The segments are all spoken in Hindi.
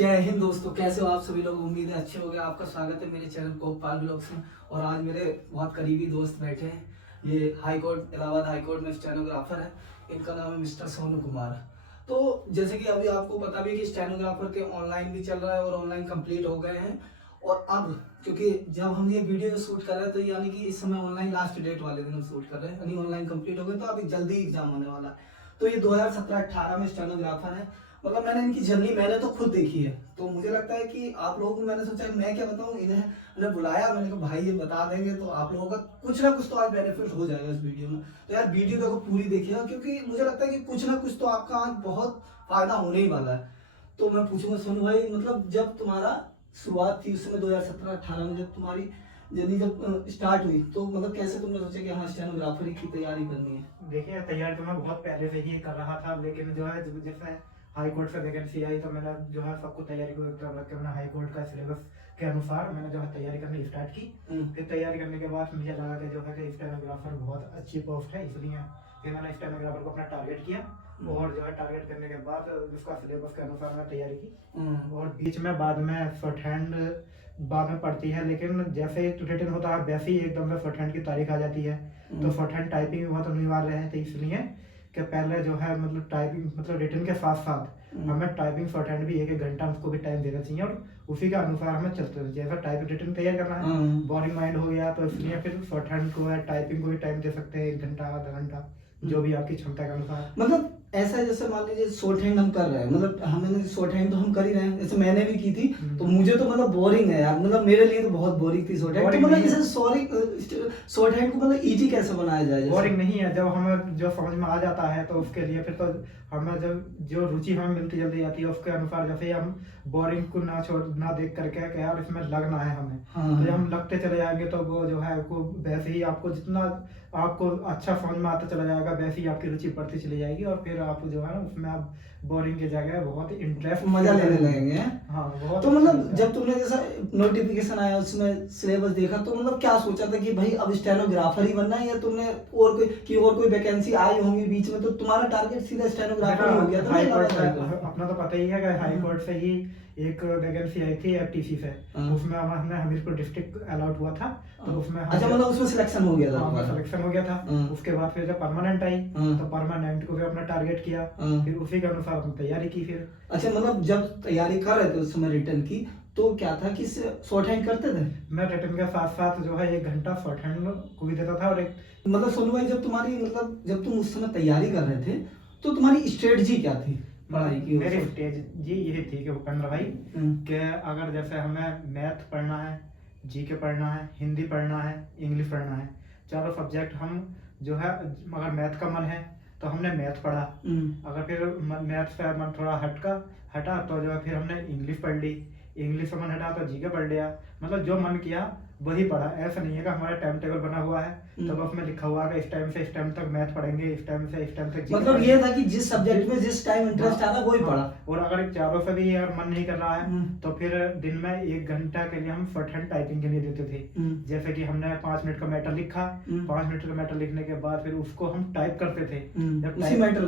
जय हिंद दोस्तों, कैसे हो आप सभी लोग। उम्मीद है अच्छे हो गए। आपका स्वागत है मेरे चैनल गोपाल ब्लॉग्स में। और आज मेरे बहुत करीबी दोस्त बैठे हैं। ये high court, Allahabad high court में स्टेनोग्राफर है। इनका नाम है मिस्टर सोनू कुमार। तो जैसे कि अभी आपको पता भी कि स्टेनोग्राफर के ऑनलाइन भी चल रहा है और ऑनलाइन कंप्लीट हो गए हैं। और अब क्योंकि जब हम ये वीडियो शूट कर रहे हैं तो यानी कि इस समय ऑनलाइन लास्ट डेट वाले दिन हम शूट कर रहे हैं, यानी ऑनलाइन कंप्लीट हो गए, तो अभी जल्दी एग्जाम होने वाला है। तो ये 2017-18 में स्टेनोग्राफर है। मतलब मैंने इनकी जर्नी मैंने तो खुद देखी है, तो मुझे लगता है कि आप लोगों को, मैंने सोचा मैं क्या बताऊं, इन्हें बुलाया, मैंने कहा भाई ये बता देंगे तो आप लोगों का कुछ ना कुछ तो आज बेनिफिट हो जाएगा इस वीडियो में। तो यार वीडियो देखो पूरी देखिएगा, क्योंकि मुझे लगता है कि कुछ ना कुछ तो आपका आज बहुत फायदा होने ही वाला है। तो मैं पूछूंगा सोनू भाई, मतलब जब तुम्हारा शुरुआत थी उस समय 2017-18 में, जब तुम्हारी जर्नी जब स्टार्ट हुई, तो मतलब कैसे तुमने सोचा कि हाँ स्टेनोग्राफरी की तैयारी करनी है। देखिए, तैयारी तो मैं बहुत पहले से ही कर रहा था, लेकिन जो है जैसे हाई कोर्ट से वैकेंसी आई तो मैंने जो है सबको तैयारी को एक तरफ रख के मैंने हाई कोर्ट का सिलेबस के अनुसार मैंने जो है तैयारी करनी स्टार्ट की। फिर तैयारी करने के बाद मुझे लगा कि जो है कि स्टेनोग्राफर बहुत अच्छी पोस्ट है, इसलिए फिर मैंने स्टेनोग्राफर को अपना टारगेट किया। और जो है टारगेट करने के बाद उसका सिलेबस के अनुसार मैं तैयारी की। और बीच में बाद में शॉर्ट हैंड बाद में पड़ती है, लेकिन जैसे ही रिटन होता है वैसे ही एकदम से शॉर्ट हैंड की तारीख आ जाती है। तो शॉर्ट हैंड टाइपिंग भी बहुत अनिवार्य है, तो इसलिए कि पहले जो है मतलब टाइपिंग मतलब रिटन के साथ साथ हमें टाइपिंग शॉर्ट हैंड भी एक घंटा उसको भी टाइम देना चाहिए, और उसी के अनुसार हमें चलते हैं। जैसा टाइपिंग रिटन तैयार करना है, बोरिंग माइंड हो गया तो इसलिए फिर शॉर्ट हैंड को है टाइपिंग को भी टाइम दे सकते हैं, 1 घंटा आधा घंटा, जो भी आपकी क्षमता के अनुसार। मतलब ऐसा जैसे मान लीजिए शॉर्ट हैंड हम कर रहे हैं, मतलब हमने शॉर्ट हैंड तो हम कर ही रहे हैं, जैसे मैंने भी की थी। तो मुझे तो मतलब बोरिंग है यार, मतलब मेरे लिए तो बहुत बोरिंग थी शॉर्ट हैंड। तो मतलब जैसे शॉर्ट हैंड को मतलब इजी कैसे बनाया जाए। बोरिंग नहीं है, जब हमें जो समझ में आ जाता है तो उसके लिए फिर तो हमें जब जो रुचि हमें मिलती जल्दी जाती है उसके अनुसार, जैसे हम बोरिंग को ना देख करके कि यार इसमें लगना है हमें। तो जब हम लगते चले जाएंगे तो वो जो है वो वैसे ही आपको जितना आपको अच्छा समझ में आता चला जाएगा, वैसे ही आपकी रुचि बढ़ती चली जाएगी, और फिर आप जो है ना उसमें आप बोरिंग की जगह बहुत इंटरेस्ट मजा लेने लगेंगे। हाँ बहुत। तो मतलब जब तुमने जैसा नोटिफिकेशन आया उसमें सिलेबस देखा, तो मतलब क्या सोचा था कि भाई अब स्टेनोग्राफर ही बनना है, या तुमने और कोई वैकेंसी आई होंगी बीच में, तो तुम्हारा टारगेट सीधा स्टेनोग्राफर ही हो गया था। अपना तो पता ही है कि हाई कोर्ट से ही एक वैकेंसी आई थी एफटीसी से, उसमें हमने हमीरपुर डिस्ट्रिक्ट अलॉट हुआ था। तो उसमें अच्छा, मतलब उसमें सिलेक्शन हो गया था। हाँ, सिलेक्शन हो गया था। उसके बाद फिर जब परमानेंट आई तो परमानेंट को भी अपना टारगेट किया, फिर उसी के अनुसार अपनी तैयारी की फिर। अच्छा, मतलब जब तैयारी कर रहे थे उस समय रिटर्न की, तो क्या था कि शॉर्ट हैंड करते थे। मैं रिटर्न के साथ साथ जो है 1 घंटा शॉर्ट हैंड को भी देता था। और एक मतलब सोनू भाई, जब तुम उस समय तैयारी कर रहे थे, तो तुम्हारी स्ट्रेटजी क्या थी पढ़ाई की। मेरी स्ट्रेटजी यही थी कि भूपेंद्र भाई कि अगर जैसे हमें मैथ पढ़ना है, जीके पढ़ना है, हिंदी पढ़ना है, इंग्लिश पढ़ना है, चारों सब्जेक्ट हम जो है, अगर मैथ का मन है तो हमने मैथ पढ़ा। अगर फिर मैथ से मन थोड़ा हटा तो जो है फिर हमने इंग्लिश पढ़ ली। इंग्लिश से मन हटा तो जीके पढ़ लिया। मतलब जो मन किया वही पढ़ा। ऐसा नहीं है कि हमारा टाइम टेबल बना हुआ है तो उसमें लिखा हुआ है इस टाइम से इस टाइम तक मैथ पढ़ेंगे, इस टाइम से इस टाइम तक जीके। मतलब ये था कि जिस सब्जेक्ट में जिस टाइम इंटरेस्ट आ रहा वही पढ़ा। और अगर चारों से भी यार मन नहीं कर रहा है तो फिर दिन में 1 घंटा के लिए हम शॉर्ट हैंड टाइपिंग के लिए देते थे। जैसे कि हमने 5 मिनट का मैटर लिखा, 5 मिनट का मैटर लिखने के बाद फिर उसको हम टाइप करते थे। उसी मैटर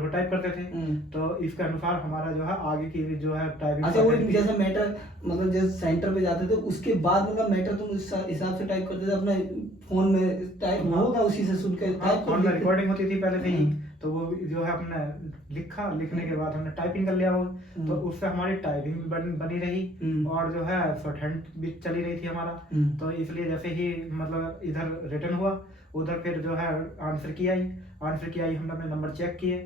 को टाइप करते थे। तो इसके अनुसार हमारा जो है आगे की जो है टाइपिंग। अच्छा, वो जैसे मैटर मतलब जैसे सेंटर पे जाते थे उसके बाद मतलब मैटर तुम इस हिसाब से टाइप करते थे अपने फोन में, टाइप होगा उसी से सुन के टाइप फोन में रिकॉर्डिंग होती थी पहले से ही। तो वो जो है हमने लिखा, लिखने के बाद हमने टाइपिंग कर लिया वो। तो उससे हमारी टाइपिंग बनी रही और जो है शॉर्ट हैंड भी चली रही थी हमारा। तो इसलिए जैसे ही मतलब इधर रिटर्न हुआ उधर फिर जो है आंसर की आई हमने नंबर चेक किए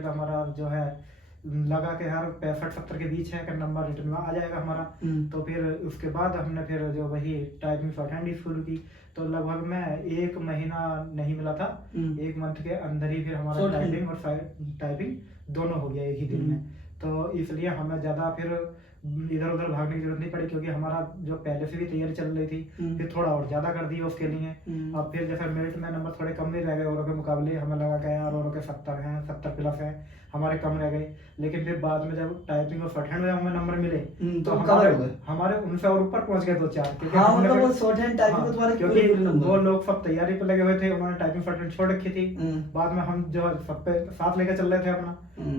तो हमारा जो है लगा कि यार 65-70 के बीच है कि नंबर रिटर्न में आ जाएगा हमारा। तो फिर उसके बाद हमने फिर जो वही टाइपिंग शॉर्ट हैंड शुरू की। तो लगभग में 1 महीना नहीं मिला था, 1 मंथ के अंदर ही फिर हमारा टाइपिंग और टाइपिंग दोनों हो गया एक ही दिन में। तो इसलिए हमें ज्यादा फिर इधर उधर भागने की जरूरत नहीं पड़ी, क्योंकि हमारा जो पहले से भी तैयारी चल रही थी फिर थोड़ा और ज्यादा कर दिया उसके लिए। अब फिर जैसे मेरिट में नंबर थोड़े कम नहीं रह गए औरों के मुकाबले, हमें लगा कि यार औरों के 70 हैं, 70 प्लस हैं, हमारे कम रह गए। लेकिन फिर बाद में जब टाइपिंग और शॉर्ट हैंड में हमें नंबर मिले तो हमारे उनसे और ऊपर पहुंच गए 2-4। क्योंकि वो लोग सब तैयारी पे लगे हुए थे, उन्होंने टाइपिंग शॉर्ट हैंड छोड़ रखी थी। बाद में हम जो सब पे साथ लेकर चल रहे थे अपना।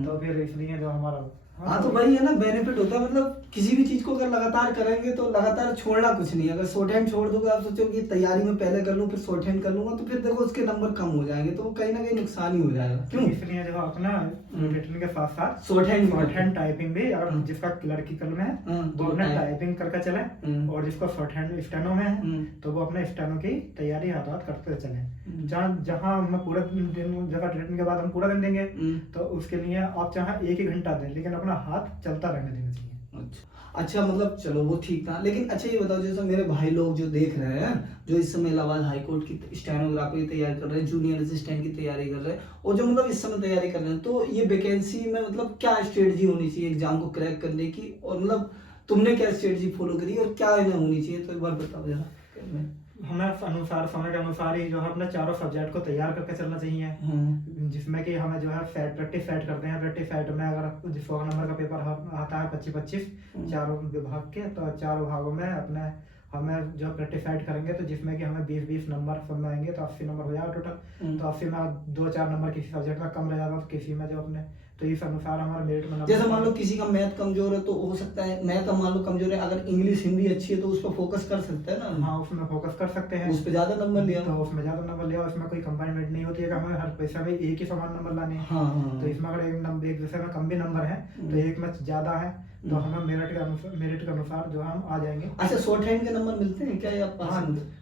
तो फिर इसलिए जो हमारा हाँ तो वही है ना, बेनिफिट होता है, मतलब किसी भी चीज को अगर लगातार करेंगे तो लगातार छोड़ना कुछ नहीं है। अगर शॉर्ट हैंड छोड़ दोगे, आप सोचो कि तैयारी में पहले कर लूँ फिर शॉर्ट हैंड कर लूंगा, तो फिर देखो उसके नंबर कम हो जाएंगे, तो वो कहीं ना कहीं नुकसान ही हो जाएगा। क्यों? इसलिए जो अपना रिटन के साथ साथ शॉर्ट हैंड टाइपिंग भी, अगर जिसका लड़की कलम है वो अपना टाइपिंग करके चले, और जिसको शॉर्ट हैंड स्टेनो में है तो वो अपने स्टेनो की तैयारी हाथ हाथ करते चले। जहाँ हम पूरा दिन, जगह रिटन के बाद हम पूरा दिन देंगे, तो उसके लिए आप चाहे 1 ही घंटा दें, लेकिन अपना हाथ चलता रहने देना चाहिए। अच्छा मतलब चलो वो ठीक था, लेकिन अच्छा ये बताओ, जैसे मेरे भाई लोग जो देख रहे हैं, जो इस समय इलाहाबाद हाई कोर्ट की स्टेनोग्राफी की तैयारी कर रहे हैं, जूनियर असिस्टेंट की तैयारी कर रहे हैं, और जो मतलब इस समय तैयारी कर रहे हैं, तो ये वैकेंसी में मतलब क्या स्ट्रेटजी होनी चाहिए एग्जाम को क्रैक करने की, और मतलब तुमने क्या स्ट्रेटजी फॉलो करी और क्या इन्हें होनी चाहिए, तो एक बार बताओ जरा। हमें अनुसार, समय के अनुसार ही जो है अपने चारों सब्जेक्ट को तैयार करके चलना चाहिए, जिसमें कि हमें जो है प्रैक्टिस सेट करते हैं। प्रैक्टिस सेट में अगर 100 नंबर का पेपर आता है 25-25 चारों विभाग के, तो चारों विभागों में अपने हमें जो प्रैक्टिस सेट करेंगे, तो जिसमें कि हमें 20-20 नंबर सब में आएंगे, तो 80 नंबर हो जाएगा टोटल। तो 80 में 2-4 नंबर किसी सब्जेक्ट का कम रह जाता है, तो किसी में जो अपने, तो इस अनुसार हमारा मेरिट में जैसे मान लो किसी का मैथ कमजोर है तो हो सकता है, मैथ मान लो कमजोर है, अगर इंग्लिश हिंदी अच्छी है तो उस पर फोकस कर सकते हैं ना। हाँ, उसमें फोकस कर सकते हैं, उस पे ज्यादा नंबर लिया, तो उसमें ज्यादा नंबर लिया। उसमें कोई कंपार्टमेंट नहीं होती है कि हमें हर पैसा में एक ही समान नंबर लाने हैं। हाँ। तो इसमें अगर एक विषय में कम भी नंबर है तो एक में ज्यादा है, तो हमें मेरिट के अनुसार जो हम आ जाएंगे। अच्छा, शॉर्ट हैंड के नंबर मिलते हैं क्या?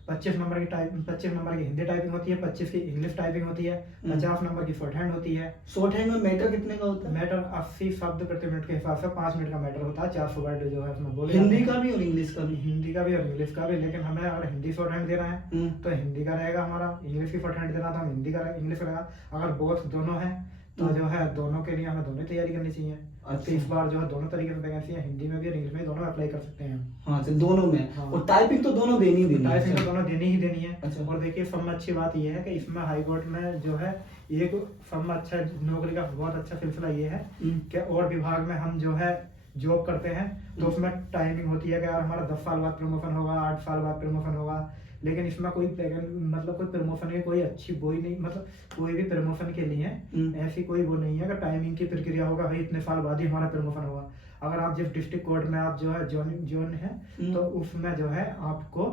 25 नंबर की हिंदी टाइपिंग होती है, 25 की इंग्लिश टाइपिंग होती है, 50 नंबर की शॉर्ट हैंड होती है। शॉर्ट हैंड में मैटर कितने का होता है? मैटर 80 शब्द प्रति मिनट के हिसाब से 5 मिनट का मैटर होता है, 400 वर्ड जो है उसमें बोले। हिंदी का भी और इंग्लिश का भी? हिंदी का भी और इंग्लिश का भी, लेकिन हमें अगर हिंदी शॉर्ट हैंड देना है तो हिंदी का रहेगा हमारा, इंग्लिश की शॉर्ट हैंड देना तो हम हिंदी का इंग्लिश रहेगा। अगर बोथ दोनों है तो जो है दोनों के लिए हमें दोनों तैयारी करनी चाहिए। अच्छा, इस बार जो है दोनों तरीके से वैकेंसी है, हिंदी में भी और इंग्लिश में, दोनों अप्लाई कर सकते हैं। हाँ, तो दोनों में। हाँ। और टाइपिंग तो दोनों देनी ही देनी है। टाइपिंग तो दोनों देनी ही देनी है। अच्छा। और देखिए सबसे अच्छी बात यह है कि इसमें हाई कोर्ट में जो है एक सबसे अच्छा नौकरी का बहुत अच्छा सिलसिला ये है कि और विभाग में हम जो है जॉब करते हैं तो उसमें टाइमिंग होती है कि यार हमारा 10 साल बाद प्रमोशन होगा, 8 साल बाद प्रमोशन होगा, लेकिन इसमें कोई मतलब कोई प्रमोशन की कोई अच्छी वही नहीं, मतलब कोई भी प्रमोशन के लिए ऐसी कोई वो नहीं है कि टाइमिंग की प्रक्रिया होगा भाई इतने साल बाद ही हमारा प्रमोशन होगा। अगर आप जिस डिस्ट्रिक्ट कोर्ट में आप जो है जोन है तो उसमें जो है आपको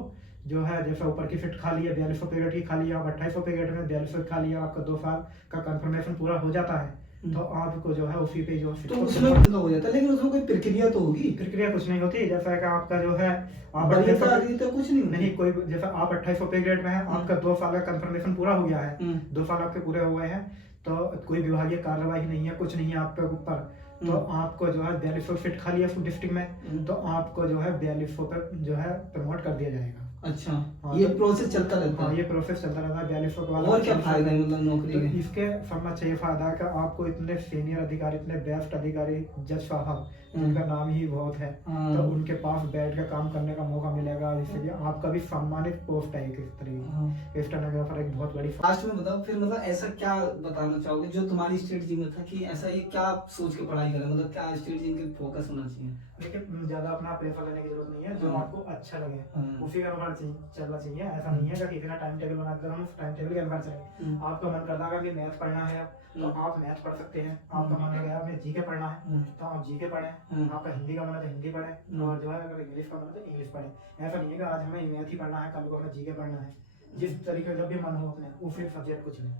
जो है जैसे ऊपर की सीट खाली है 4200 पे गेट की खाली है, आप 2800 पे गेट में 4200 खाली है, आपका 2 साल का कंफर्मेशन पूरा हो जाता है तो आपको जो है उसी पे जो तो उसमें हो जाता है, लेकिन उसमें कोई प्रक्रिया तो होगी? प्रक्रिया कुछ नहीं होती, जैसा कि आपका जो है आप तो कुछ नहीं कोई, जैसा आप 2800 पे ग्रेड में है, आपका 2 साल का कंफर्मेशन पूरा हो गया है, 2 साल आपके पूरे हो गए हैं, तो कोई विभागीय कार्यवाही नहीं है, कुछ नहीं है आपके ऊपर, तो आपको जो है 4200 सीट खाली है डिस्ट्रिक्ट में, तो आपको जो है 4200 पर जो है प्रमोट कर दिया जाएगा। अच्छा। हाँ, ये प्रोसेस चलता रहता है? ये प्रोसेस चलता रहता है 4200 के बाद। और क्या फायदा है मतलब नौकरी में? इसके समझ चाहिए फायदा है कि आपको इतने सीनियर अधिकारी, इतने बेस्ट अधिकारी, जज साहब जिनका नाम ही बहुत है, तो उनके पास बैठ कर काम करने का मौका मिलेगा, जिससे कि आपका भी सम्मानित पोस्ट है इस तरीके। स्टेनोग्राफर एक बहुत बड़ी। लास्ट में बताओ फिर, मतलब ऐसा क्या बताना चाहोगे जो तुम्हारी स्ट्रेटजी में था कि ऐसा ये क्या सोच के पढ़ाई करें, मतलब क्या स्ट्रेटजी इनके फोकस होना चाहिए? देखिए ज्यादा अपना प्रेफर लेने की जरूरत नहीं है, जो आपको अच्छा लगे उसी के अनुसार चलना चाहिए। ऐसा नहीं है कि इतना टाइम टेबल बनाते हम उस टाइम टेबल के अनुसार चलें। आपका मन करता है कि मैथ पढ़ना है तो आप मैथ पढ़ सकते हैं, आपका मन है हमें जीके पढ़ना है तो आप जीके पढ़ें, आपका हिंदी का मन है तो हिंदी पढ़ें, और जो है अगर इंग्लिश का मन है तो इंग्लिश पढ़ें। ऐसा नहीं है कि आज हमें मैथ ही पढ़ना है, कल को हमें जीके पढ़ना है, जिस तरीके से जब भी मन हो अपने उसी सब्जेक्ट को चुनें।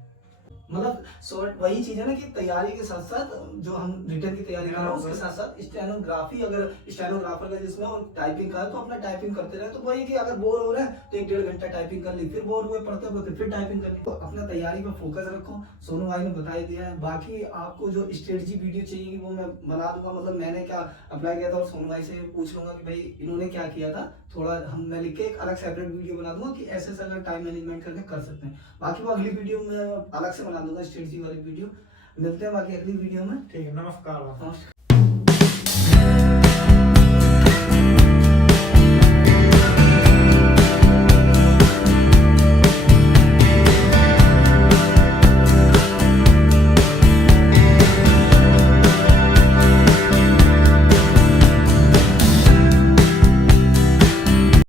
मतलब वही चीज है ना कि तैयारी के साथ साथ जो हम रिटर्न की तैयारी कर रहे हैं उसके साथ साथ स्टेनोग्राफी, अगर स्टेनोग्राफर का जिसमें और टाइपिंग का है तो अपना टाइपिंग करते रहे। तो वही कि अगर बोर हो रहे हैं तो 1-1.5 घंटा टाइपिंग कर ली, फिर बोर हुए पढ़ते फिर टाइपिंग कर ली। तो अपना तैयारी पर फोकस रखो, सोनू भाई ने बता ही दिया है। बाकी आपको जो स्ट्रेटजी वीडियो चाहिए वो मैं बना दूंगा, मतलब मैंने क्या अप्लाई किया था और सोनू भाई से पूछ लूंगा कि भाई इन्होंने क्या किया था, थोड़ा मैं लिख के एक अलग सेपरेट वीडियो बना दूंगा कि ऐसे अगर टाइम मैनेजमेंट करके कर सकते हैं। बाकी वो अगली वीडियो में अलग से बना दूंगा स्ट्रेटजी वाली वीडियो। मिलते हैं बाकी अगली वीडियो में। ठीक है, नमस्कार।